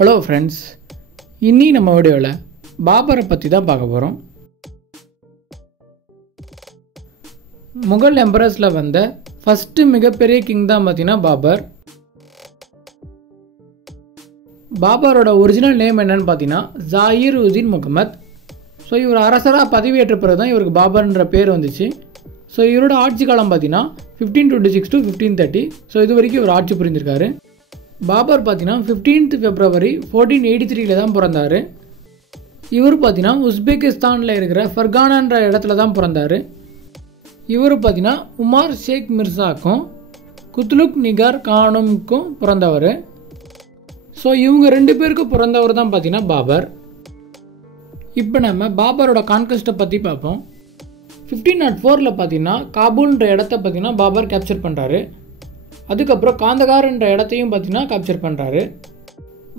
Hello friends, இன்னி நம்ம வீடியோவில் பாபரை பற்றி தான் பார்க்க போகிறோம். முகல் எம்பரஸில் வந்த ஃபஸ்ட்டு மிகப்பெரிய கிங் தான் பார்த்தீங்கன்னா பாபர். பாபரோட ஒரிஜினல் நேம் என்னன்னு பார்த்தீங்கன்னா ஜாகிர் உதீன் முகமது. ஸோ இவர் அரசராக பதவியேற்ற பிறகு தான் இவருக்கு பாபர்ன்ற பேர் வந்துச்சு. ஸோ இவரோட ஆட்சி காலம் பார்த்தீங்கன்னா 1526 to 1530. ஸோ இது வரைக்கும் இவர் ஆட்சி புரிஞ்சிருக்காரு. பாபர் பார்த்தீங்கன்னா 15th February 1483 தான் பிறந்தார். இவர் பார்த்தீங்கன்னா உஸ்பெகிஸ்தானில் இருக்கிற ஃபர்கானான்ற இடத்துல தான் பிறந்தார். இவர் பார்த்தீங்கன்னா உமார் ஷேக் மிர்சாக்கும் குத்லுக் நிகார் கானுக்கும் பிறந்தவர். ஸோ இவங்க ரெண்டு பேருக்கும் பிறந்தவர் தான் பார்த்தீங்கன்னா பாபர். இப்போ நம்ம பாபரோட கான்கஸ்ட்டை பற்றி பார்ப்போம். 1504 பார்த்தீங்கன்னா காபூல்ன்ற இடத்த பார்த்தீங்கன்னா பாபர் கேப்சர் பண்ணுறாரு. அதுக்கப்புறம் காந்தகார்ன்ற இடத்தையும் பார்த்தீங்கன்னா கேப்சர் பண்ணுறாரு.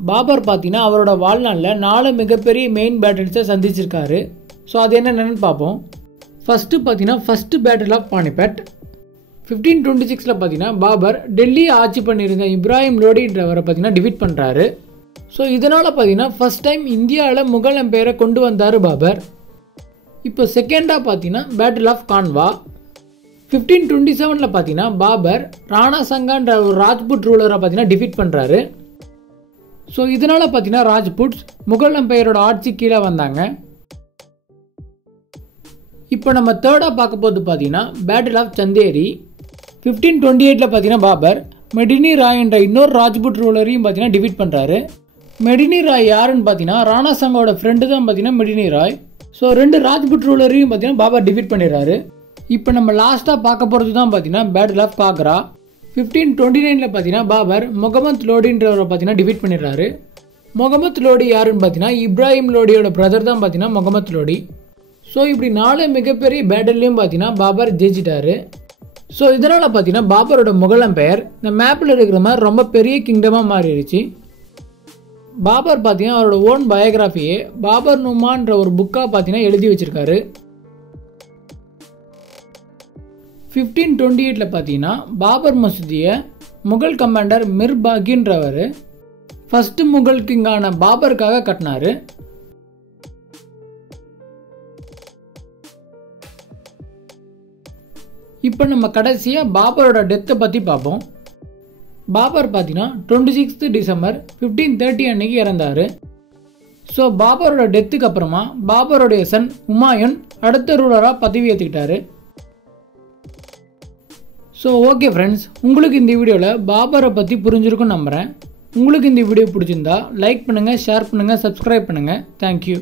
பாபர் பார்த்தீங்கன்னா அவரோட வாழ்நாளில் 4 மிகப்பெரிய மெயின் பேட்டில்ஸை சந்திச்சிருக்காரு. ஸோ அது என்னென்னு பார்ப்போம். ஃபஸ்ட்டு பார்த்தீங்கன்னா ஃபஸ்ட்டு பேட்டில் ஆஃப் பானிபட் 1526 பார்த்தீங்கன்னா பாபர் டெல்லியை ஆட்சி பண்ணியிருந்த இப்ராஹிம் லோடின்றவரை பார்த்தீங்கன்னா டிஃபீட் பண்ணுறாரு. ஸோ இதனால் பார்த்தீங்கன்னா ஃபஸ்ட் டைம் இந்தியாவில் முகல் எம்பையரை கொண்டு வந்தார் பாபர். இப்போ செகண்டாக பார்த்தீங்கன்னா பேட்டில் ஆஃப் கான்வா 1527 பார்த்தீங்கன்னா பாபர் ராணா சங்கான்ற ஒரு ராஜ்புட் ரூலரை பார்த்தீங்கன்னா டிஃபீட் பண்ணுறாரு. ஸோ இதனால் பார்த்தீங்கன்னா ராஜ்புட்ஸ் முகல் எம்பையரோட ஆட்சி கீழே வந்தாங்க. இப்போ நம்ம தேர்டாக பார்க்க போது பார்த்தீங்கன்னா பேட்டில் ஆஃப் சந்தேரி 1528 பார்த்தீங்கன்னா பாபர் மெடினி ராய் என்ற இன்னொரு ராஜ்புட் ரூலரையும் பார்த்தீங்கன்னா டிஃபீட் பண்ணுறாரு. மெடினி ராய் யாருன்னு பார்த்தீங்கன்னா ராணா சங்கோட ஃப்ரெண்டு தான் பார்த்தீங்கன்னா மெடினி ராய். ஸோ 2 ராஜ்புட் ரூலரையும் பார்த்தீங்கன்னா பாபர் டிஃபீட் பண்ணிடுறாரு. இப்போ நம்ம லாஸ்ட்டாக பார்க்க போகிறது தான் பார்த்தீங்கன்னா பேட்டில் ஆஃப் காக்ரா 1529 பார்த்தீங்கன்னா பாபர் முகமது லோடின்றவரை பார்த்தீங்கன்னா டிஃபீட் பண்ணிடுறாரு. முகமது லோடி யாருன்னு பார்த்தீங்கன்னா இப்ராஹிம் லோடியோட பிரதர் தான் பார்த்தீங்கன்னா முகமது லோடி. ஸோ இப்படி 4 மிகப்பெரிய பேட்டில்லையும் பார்த்தீங்கன்னா பாபர் ஜெயிச்சிட்டாரு. ஸோ இதனால் பார்த்தீங்கன்னா பாபரோட முகல் எம்பையர் இந்த மேப்பில் இருக்கிற மாதிரி ரொம்ப பெரிய கிங்டமாக மாறிடுச்சு. பாபர் பார்த்தீங்கன்னா அவரோட ஓன் பயோகிராஃபியே பாபர் நுமான்ற ஒரு புக்காக பார்த்தீங்கன்னா எழுதி வச்சிருக்காரு. 1528 பார்த்தீங்கன்னா பாபர் மசூதியை முகல் கமாண்டர் மிர் பாகின்றவர் ஃபஸ்ட்டு முகல் கிங்கான பாபருக்காக கட்டினார். இப்போ நம்ம கடைசியாக பாபரோட டெத்தை பற்றி பார்ப்போம். பாபர் பார்த்தீங்கன்னா 26th December 1530 அன்னைக்கு இறந்தார். ஸோ பாபரோட டெத்துக்கு அப்புறமா பாபரோடைய சன் உமாயூன் அடுத்த ரூலராக பதவி ஏற்றுக்கிட்டாரு. ஸோ ஓகே ஃப்ரெண்ட்ஸ், உங்களுக்கு இந்த வீடியோவில் பாபரை பற்றி புரிஞ்சிருக்குன்னு நம்புகிறேன். உங்களுக்கு இந்த வீடியோ பிடிச்சிருந்தா லைக் பண்ணுங்கள், ஷேர் பண்ணுங்கள், சப்ஸ்கிரைப் பண்ணுங்கள். தேங்க்யூ.